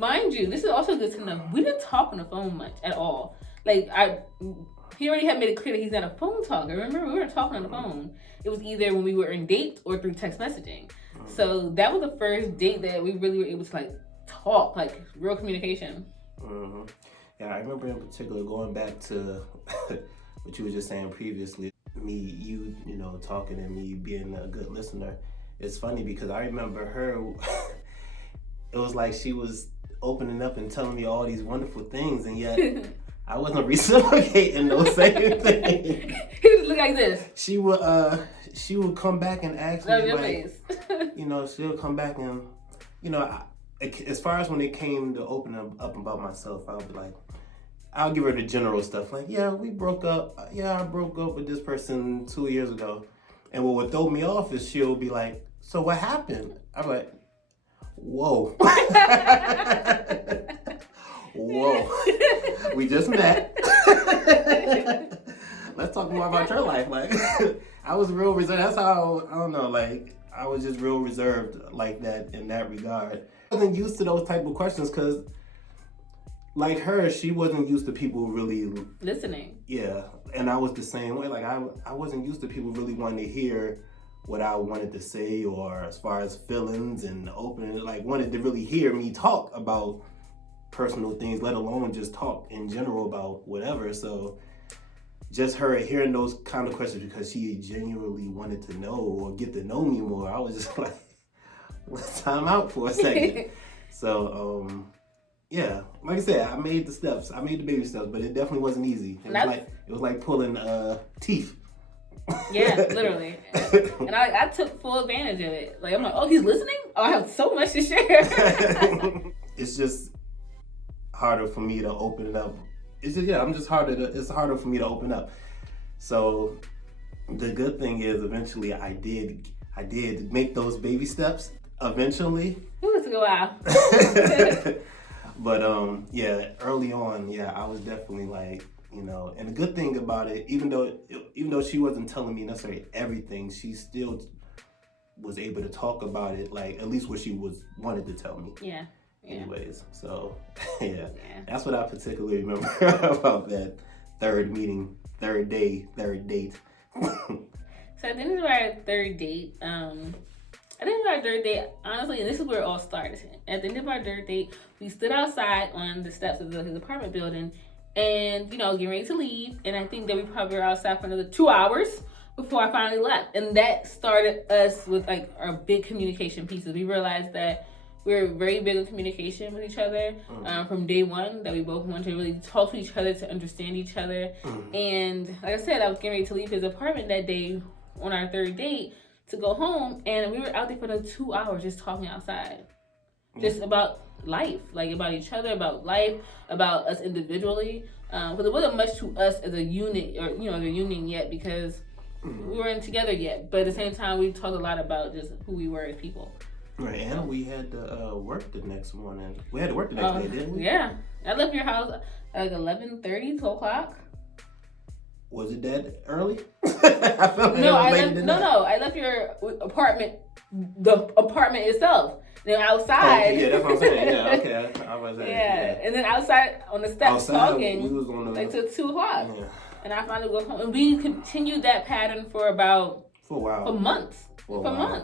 mind you, this is also good to know. We didn't talk on the phone much at all. Like, he already had made it clear that he's not a phone talker. Remember, we weren't talking on the phone. It was either when we were in date or through text messaging. So that was the first date that we really were able to like talk, like real communication. Mm-hmm. Yeah, I remember in particular going back to what you were just saying previously. You know, talking and me being a good listener. It's funny because I remember her. It was like she was opening up and telling me all these wonderful things, and yet I wasn't reciprocating those same things. He would look like this. She would come back and ask me like, you know, she'll come back and, you know, as far as when it came to opening up about myself, I would be like, I'll give her the general stuff like, yeah, we broke up. Yeah, I broke up with this person 2 years ago. And what would throw me off is she'll be like, so what happened? I'm like, whoa. Whoa. We just met. Let's talk more about your life. Like, I was real reserved. That's how, I don't know, like, I was just real reserved like that in that regard. I wasn't used to those type of questions because, like her, she wasn't used to people really listening. Yeah, and I was the same way. Like, I wasn't used to people really wanting to hear what I wanted to say, or as far as feelings and opening, like, wanted to really hear me talk about personal things, let alone just talk in general about whatever. So just her hearing those kind of questions because she genuinely wanted to know or get to know me more, I was just like, let's time out for a second. So, yeah, like I said, I made the steps. I made the baby steps, but it definitely wasn't easy. It was like pulling teeth. Yeah, literally. And I took full advantage of it. Like, I'm like, oh, he's listening? Oh, I have so much to share. It's just harder for me to open it up. It's harder for me to open up. So the good thing is eventually I did make those baby steps eventually. It took a while. But yeah, early on, yeah, I was definitely like, you know, and the good thing about it, even though she wasn't telling me necessarily everything, she still was able to talk about it, like at least what she wanted to tell me. Yeah. Anyways, so yeah, that's what I particularly remember about that third date. So at the end of our third date, honestly, and this is where it all started. At the end of our third date, we stood outside on the steps of his apartment building and, you know, getting ready to leave. And I think that we probably were outside for another 2 hours before I finally left. And that started us with like our big communication pieces. We realized that we were very big on communication with each other from day one, that we both wanted to really talk to each other, to understand each other. And like I said, I was getting ready to leave his apartment that day on our third date to go home, and we were out there for another 2 hours just talking outside. Just about life, like about each other, about life, about us individually. Because it wasn't much to us as a unit, or, you know, the union yet, because we weren't together yet. But at the same time, we talked a lot about just who we were as people. Right, and we had to work the next morning. We had to work the next day, didn't we? Yeah. I left your house at like 11:30, 12 o'clock. Was it that early? I felt like I left your apartment, the apartment itself. Then outside. Oh, yeah, that's what I'm saying. Yeah, okay. I was saying. Yeah, and then outside on the steps talking, we was on the, like till 2 o'clock. Yeah. And I finally go home, and we continued that pattern for a while. For months.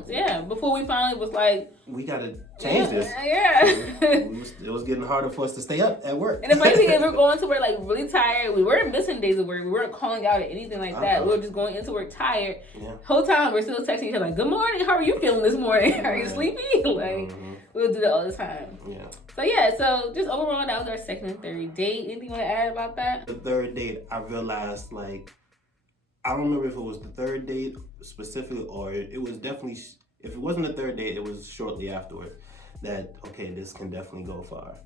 Yeah. Before we finally was like, we gotta change this. Yeah. It was getting harder for us to stay up at work. And the funny thing is, we're going to work like really tired. We weren't missing days of work. We weren't calling out or anything like that. We were just going into work tired. Yeah. Whole time we're still texting each other like, "Good morning. How are you feeling this morning? Are you sleepy?" Like we'll do that all the time. Yeah. So just overall, that was our second and third date. Anything you want to add about that? The third date, I realized, like, I don't remember if it was the third date specifically, or it was definitely, if it wasn't the third date, it was shortly afterward, that, okay, this can definitely go far.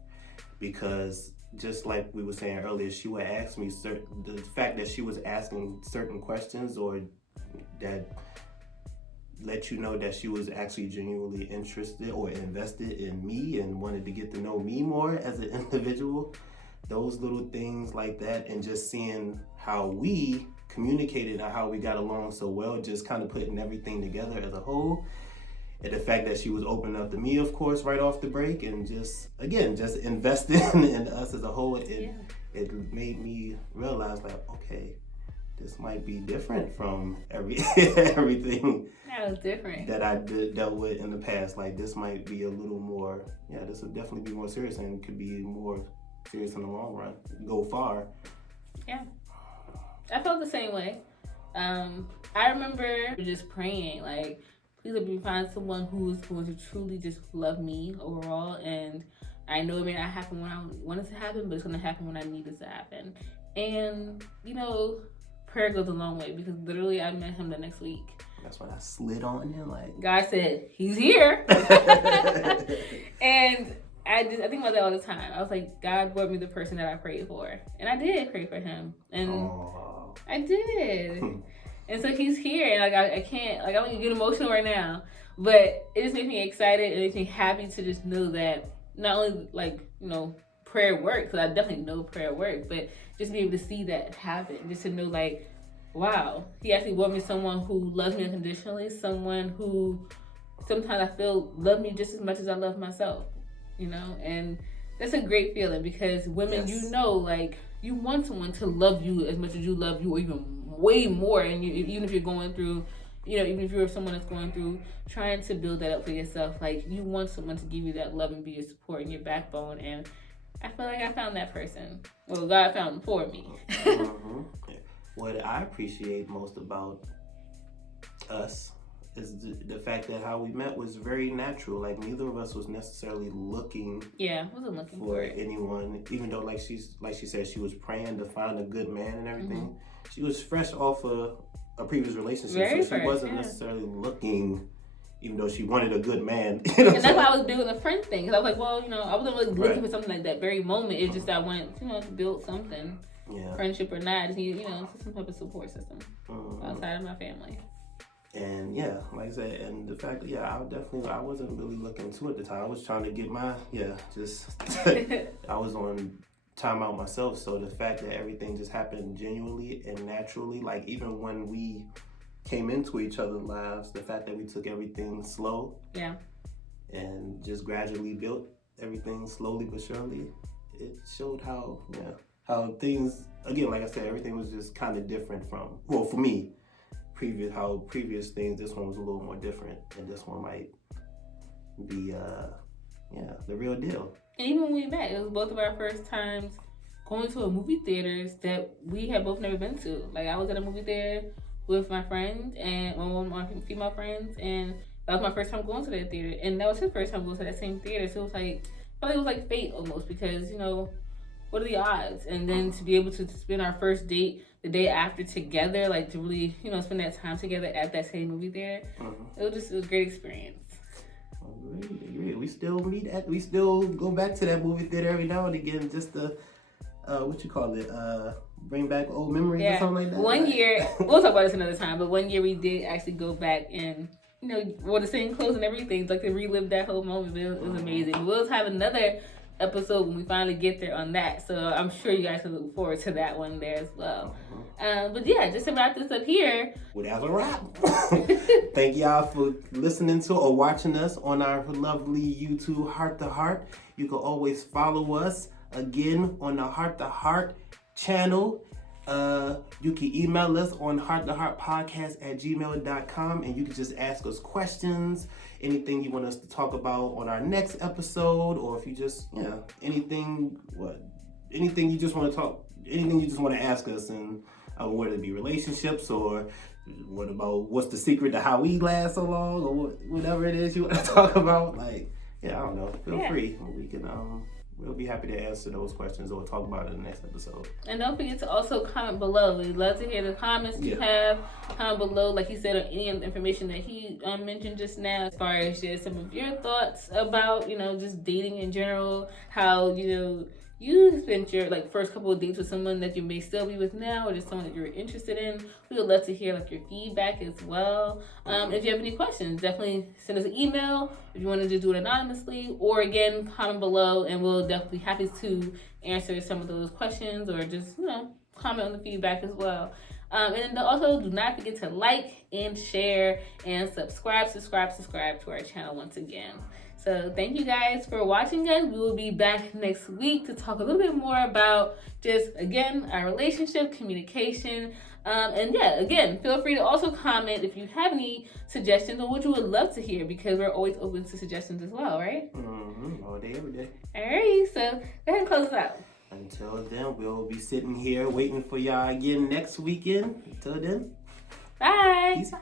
Because just like we were saying earlier, she would ask me the fact that she was asking certain questions, or that let you know that she was actually genuinely interested or invested in me and wanted to get to know me more as an individual. Those little things like that, and just seeing how we communicated and how we got along so well, just kind of putting everything together as a whole, And the fact that she was open up to me, of course, right off the break, and just investing in us as a whole, it made me realize, like, okay, this might be different from everything that was different that I dealt with in the past. Like, this might be a little more, this would definitely be more serious, and could be more serious in the long run, go far. Yeah, I felt the same way. I remember just praying, like, please let me find someone who's going to truly just love me overall. And I know it may not happen when I want it to happen, but it's going to happen when I need it to happen. And, prayer goes a long way, because literally I met him the next week. That's when I slid on him, like, God said, he's here. And I think about that all the time. I was like, God brought me the person that I prayed for. And I did pray for him. And I did. And so he's here, and like I can't, like, I'm gonna get emotional right now, but it just makes me excited. It makes me happy to just know that not only, like, prayer works, because I definitely know prayer works, but just be able to see that happen, just to know, like, wow, he actually brought me someone who loves me unconditionally, someone who sometimes I feel love me just as much as I love myself, and that's a great feeling, because women, like, you want someone to love you as much as you love you, or even way more. And even if you're going through, even if you're someone that's going through trying to build that up for yourself, like, you want someone to give you that love and be your support and your backbone. And I feel like I found that person. Well, God found him for me. What I appreciate most about us is the fact that how we met was very natural. Like, neither of us was necessarily looking wasn't looking for anyone, even though, like she said, she was praying to find a good man and everything. She was fresh off a previous relationship, so she wasn't necessarily looking, even though she wanted a good man. And that's why I was doing the friend thing, because I was like, well, I wasn't really looking for something like that very moment. It's just that I wanted, to build something, friendship or not, I just need, some type of support system outside of my family. And like I said, and the fact that I wasn't really looking to at the time. I was trying to get my I was on time out myself. So the fact that everything just happened genuinely and naturally, like, even when we came into each other's lives, the fact that we took everything slow, and just gradually built everything slowly but surely, it showed how things, again, like I said, everything was just kind of different from, well, for me, previous things. This one was a little more different, and this one might be the real deal. And even when we met, it was both of our first times going to a movie theaters that we had both never been to. Like, I was at a movie theater with my friend and one of my female friends, and that was my first time going to that theater, and that was his first time going to that same theater. So it was like, I felt like it was like fate almost, because what are the odds? And then to be able to spend our first date the day after together, like, to really spend that time together at that same movie theater, it was a great experience. Agreed. We still go back to that movie theater every now and again, just to bring back old memories or something like that. One year, we'll talk about this another time, but one year we did actually go back and wore the same clothes and everything, like, to relive that whole moment. It was amazing. We'll have another episode when we finally get there on that, so I'm sure you guys can look forward to that one there as well. But just to wrap this up here, that's a wrap. Thank y'all for listening to or watching us on our lovely YouTube Heart2Heart. You can always follow us again on the Heart2Heart channel. You can email us on heart2heartpodcast@gmail.com, and you can just ask us questions, anything you want us to talk about on our next episode, or if you just, anything you just want to ask us, and whether it be relationships, or what's the secret to how we last so long, or whatever it is you want to talk about, like, I don't know, feel free. We can, we'll be happy to answer those questions or talk about it in the next episode. And don't forget to also comment below. We'd love to hear the comments you have. Comment below, like he said, on any of the information that he mentioned just now, as far as just some of your thoughts about, just dating in general, how, you spent your first couple of dates with someone that you may still be with now, or just someone that you're interested in. We would love to hear your feedback as well. If you have any questions, definitely send us an email if you want to just do it anonymously, or again, comment below, and we'll definitely be happy to answer some of those questions, or just comment on the feedback as well. And then also do not forget to like and share and subscribe to our channel once again. So thank you guys for watching, guys. We will be back next week to talk a little bit more about just, again, our relationship, communication. And yeah, again, feel free to also comment if you have any suggestions or what you would love to hear, because we're always open to suggestions as well, right? Mm-hmm. All day, every day. Alright, so go ahead and close us out. Until then, we'll be sitting here waiting for y'all again next weekend. Until then, Bye. peace out.